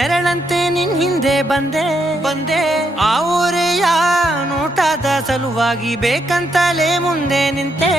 ನೆರಳಂತೆ ನಿನ್ ಹಿಂದೆ ಬಂದೆ ಆ ಊರೆಯ ನೋಟದ ಸಲುವಾಗಿ ಬೇಕಂತಲೇ ಮುಂದೆ ನಿಂತೆ